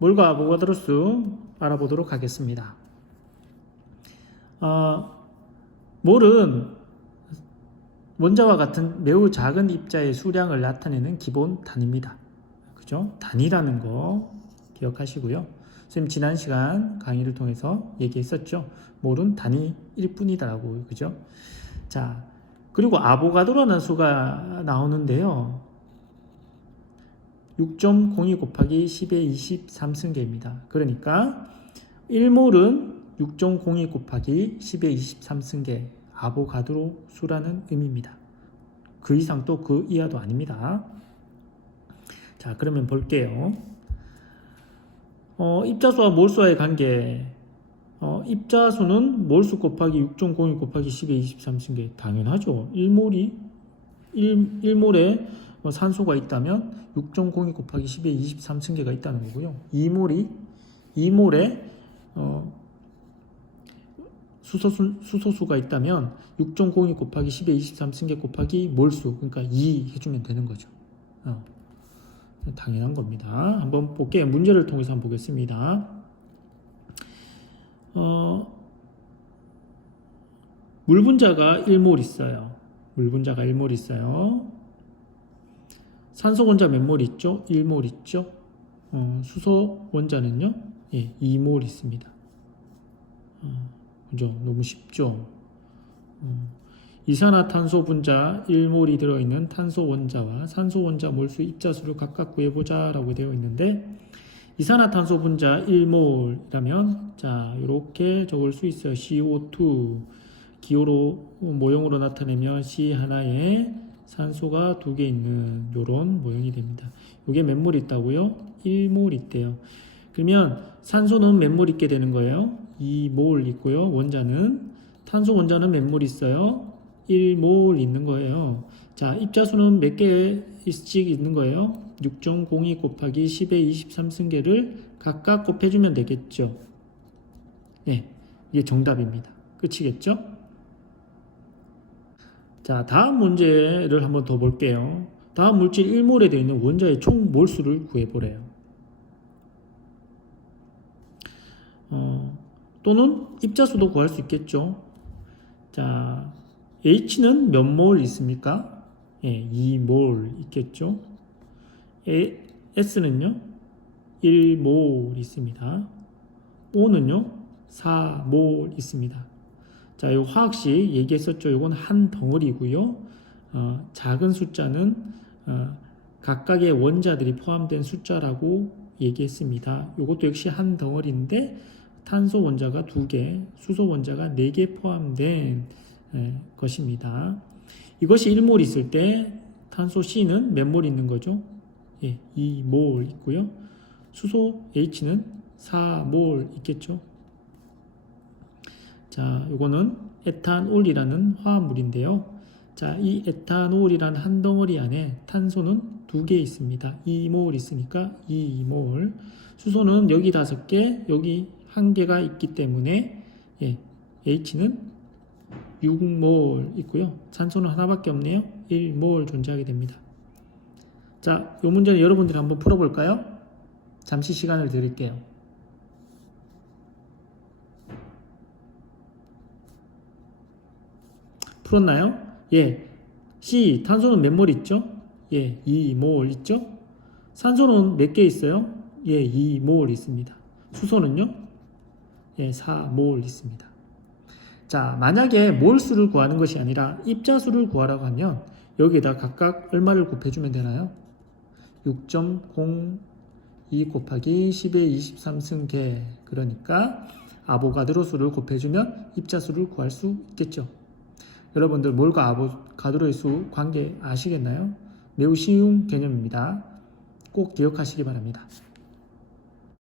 몰과 아보가드로 수 알아보도록 하겠습니다. 어, 몰은 원자와 같은 매우 작은 입자의 수량을 나타내는 기본 단위입니다. 그죠? 단위라는 거 기억하시고요. 선생님 지난 시간 강의를 통해서 얘기했었죠. 몰은 단위일 뿐이다라고 그죠? 자 그리고 아보가드로라는 수가 나오는데요. 6.02 곱하기 10의 23승계입니다. 그러니까 1몰은 6.02 곱하기 10의 23승계 아보가드로 수라는 의미입니다. 그 이상 또 그 이하도 아닙니다. 자, 그러면 볼게요. 어, 입자수와 몰수와의 관계. 어, 입자수는 몰수 곱하기 6.02 곱하기 10의 23승계 당연하죠. 1몰이 1, 1몰에 어, 산소가 있다면 6.02 곱하기 10의 23승계가 있다는 거고요. 2몰이 2몰에 어, 수소수, 수소수가 있다면 6.02 곱하기 10의 23승계 곱하기 몰수 그러니까 2 해주면 되는 거죠. 어, 당연한 겁니다. 한번 볼게요. 문제를 통해서 한번 보겠습니다. 어, 물 분자가 1몰 있어요. 물 분자가 1몰 있어요. 산소 원자 몇 몰 있죠? 1몰 있죠? 어, 수소 원자는요? 예, 2몰 있습니다. 어, 그죠? 너무 쉽죠? 어, 이산화탄소 분자 1몰이 들어있는 탄소 원자와 산소 원자 몰수 입자수를 각각 구해보자 라고 되어 있는데 이산화탄소 분자 1몰이라면 자 이렇게 적을 수 있어요. CO2 기호로 모형으로 나타내면 C 하나에 산소가 두 개 있는 이런 모형이 됩니다. 몇몰 있다고요? 1몰 있대요. 그러면 산소는 몇몰 있게 되는 거예요? 2몰 있고요. 원자는 탄소 원자는 몇몰 있어요? 1몰 있는 거예요. 자, 입자수는 몇 개씩 있는 거예요? 6.02 곱하기 10의 23승계를 각각 곱해주면 되겠죠. 네, 이게 정답입니다. 끝이겠죠? 자, 다음 문제를 한번 더 볼게요. 다음 물질 1몰에 되어 있는 원자의 총 몰수를 구해보래요. 어, 또는 입자수도 구할 수 있겠죠. 자, H는 몇 몰 있습니까? 예, 2몰 있겠죠. 에, S는요, 1몰 있습니다. O는요, 4몰 있습니다. 자, 이 화학식 얘기했었죠. 이건 한 덩어리고요. 어, 작은 숫자는 어, 각각의 원자들이 포함된 숫자라고 얘기했습니다. 이것도 역시 한 덩어리인데 탄소 원자가 두 개, 수소 원자가 네 개 포함된 에, 것입니다. 이것이 1몰 있을 때 탄소 C는 몇 몰 있는 거죠? 예, 2몰 있고요. 수소 H는 4몰 있겠죠. 자, 이거는 에탄올이라는 화합물인데요. 자, 이 에탄올이라는 한 덩어리 안에 탄소는 두 개 있습니다. 2몰 있으니까 2몰. 수소는 여기 다섯 개, 여기 한 개가 있기 때문에 예, H는 6몰 있고요. 산소는 하나밖에 없네요. 1몰 존재하게 됩니다. 자, 이 문제는 여러분들이 한번 풀어볼까요? 잠시 시간을 드릴게요. 풀었나요? 예. C, 탄소는 몇 몰 있죠? 예, 2몰 있죠? 산소는 몇 개 있어요? 예, 2몰 있습니다. 수소는요? 예, 4몰 있습니다. 자, 만약에 몰수를 구하는 것이 아니라 입자수를 구하라고 하면 여기에다 각각 얼마를 곱해주면 되나요? 6.02 곱하기 10의 23승계 그러니까 아보가드로 수를 곱해주면 입자수를 구할 수 있겠죠. 여러분들 몰과 아보가드로의 수 관계 아시겠나요? 매우 쉬운 개념입니다. 꼭 기억하시기 바랍니다.